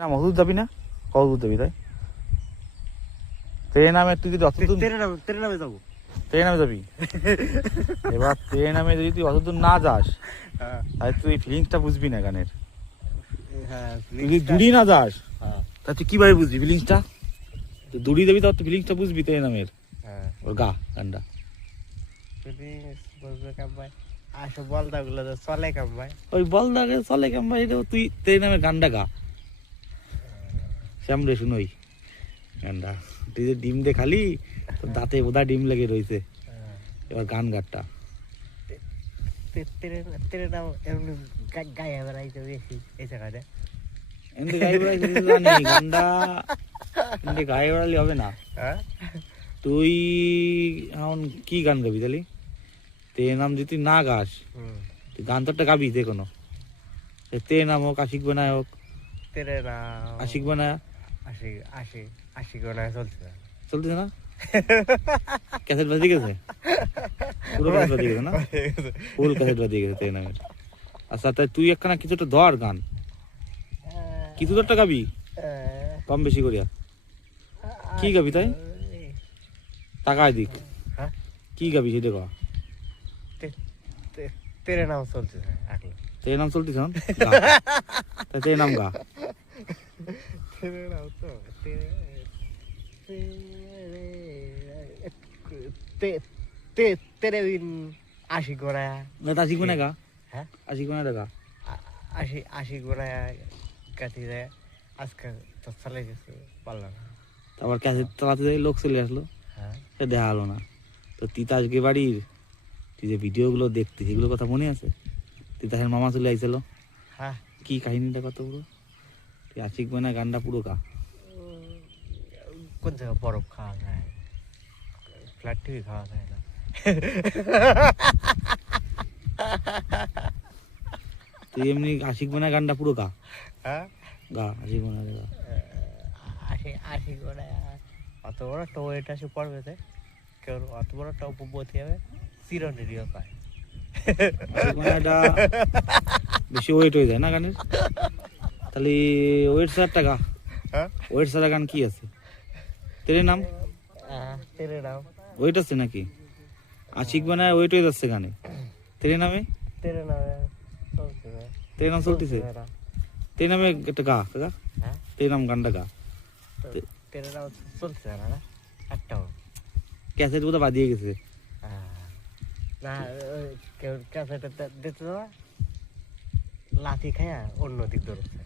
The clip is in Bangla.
না মধুর যাবি না, কত যাবি তাই? ট্রেন নামে তুই যদি অতদূর ট্রেন নামে যাবো, ট্রেন নামে যাবি। এবার ট্রেন নামে যদি তুই অতদূর না যাস তাহলে তুই ফিলিংসটা বুঝবি না গানের। তুই যদি দূরই না যাস তা তুই কিভাবে বুঝবি ফিলিংসটা? তুই দূরই যাবি তখন ফিলিংসটা বুঝবি ট্রেন নামের। ওর গা গানটা আসো বলদা গুলো চলে কাম ভাই, ওই বলদাকে চলে কেমন এটাও তুই ট্রেন নামের গানটা গা। শ্যামরে শুনোই গানটা, তুই যে ডিম দে খালি তোর দাঁতে বোধা ডিম লেগে রয়েছে। এবার গান গানটা এমনি গায়ে বেড়াইতে বেশি এই জায়গাটা। এমনি গায়ে বেড়াইছে জানি গানটা, এমনি গায়ে বেড়ালে হবে না। তুই এখন কি গান গাবি তাহলে? তে নাম যদি তুই না গাস তুই গান তো একটা গাবি যে কোনো, তে নাম হোক আশিক বানায় হোক, আশিক বানায় আশিক বানায় চলতেছে না? ক্যাসেট বাজিয়ে গেছে, পুরো ক্যাসেট বাজিয়ে গেছে না, ফুল ক্যাসেট বাজিয়ে গেছে তে নামের। আচ্ছা তাই তুই একখানা কিছু একটা ধর গান, কিছু তো একটা গাবি কম বেশি করিয়া। কি গাবি তাই? টাকায় দিক কি গাবি সেটা কয়া। তেরে নাম চলছে, তে নাম চলতেছ তাই তে নাম গা। তেরে দিন আশিক বানায়, আশিক বানায় গা, হ্যাঁ আশিক বানায় গা, আশিক বানায় কাটি যায়। আজকে তো চলে গেছে, পারলাম না। তারপর ক্যাসেট চালাতে লোক চলে আসলো, হ্যাঁ সে দেখা হলো না। তো তিতা আজকে বাড়ির তুই যে ভিডিওগুলো দেখতি সেগুলো কথা মনে আছে? তিতাসের মামা চলে আইছিল, হ্যাঁ কি কাহিনীটা কত পুরো? তুই আশিক বানায় গানটা পুরো গা। কোন জায়গায় বরফ খাওয়া যায়, ফ্ল্যাট টিভি খাওয়া যায় না। তুই এমনি আশিক বানায় গানটা পুরো গা, হ্যাঁ গা আশিক বানায় গা। আশিক বানায় অত বড় টোয়েট আসে পড়বে, কেউ অত বড় টপ বতি হবে চিরনিরিও পায়। আশিক বানায়টা বেশি ওয়েট হয়ে যায় না গানের? তাহলে ওয়েট ছাড়াটা গা, ওয়েট ছাড়া গান কি আছে? তেরে নাম তেরে নাম ওয়েট আছে নাকি? আশিক বানায় ওয়েট হয়ে যাচ্ছে গানে, তেরে নামে তেরে নামে চলছে, তেরে নাম চলতেছে। তেরে নামে একটা গা কাকা, হ্যাঁ তেরে নাম গানটা গা। তেরে নাম চলছে না একটাও, ক্যাসেট বোধহয় বাদিয়ে গেছে। না কেউ ক্যাসেটে দিতে লাঠি খায়া অন্য দিক ধরছে।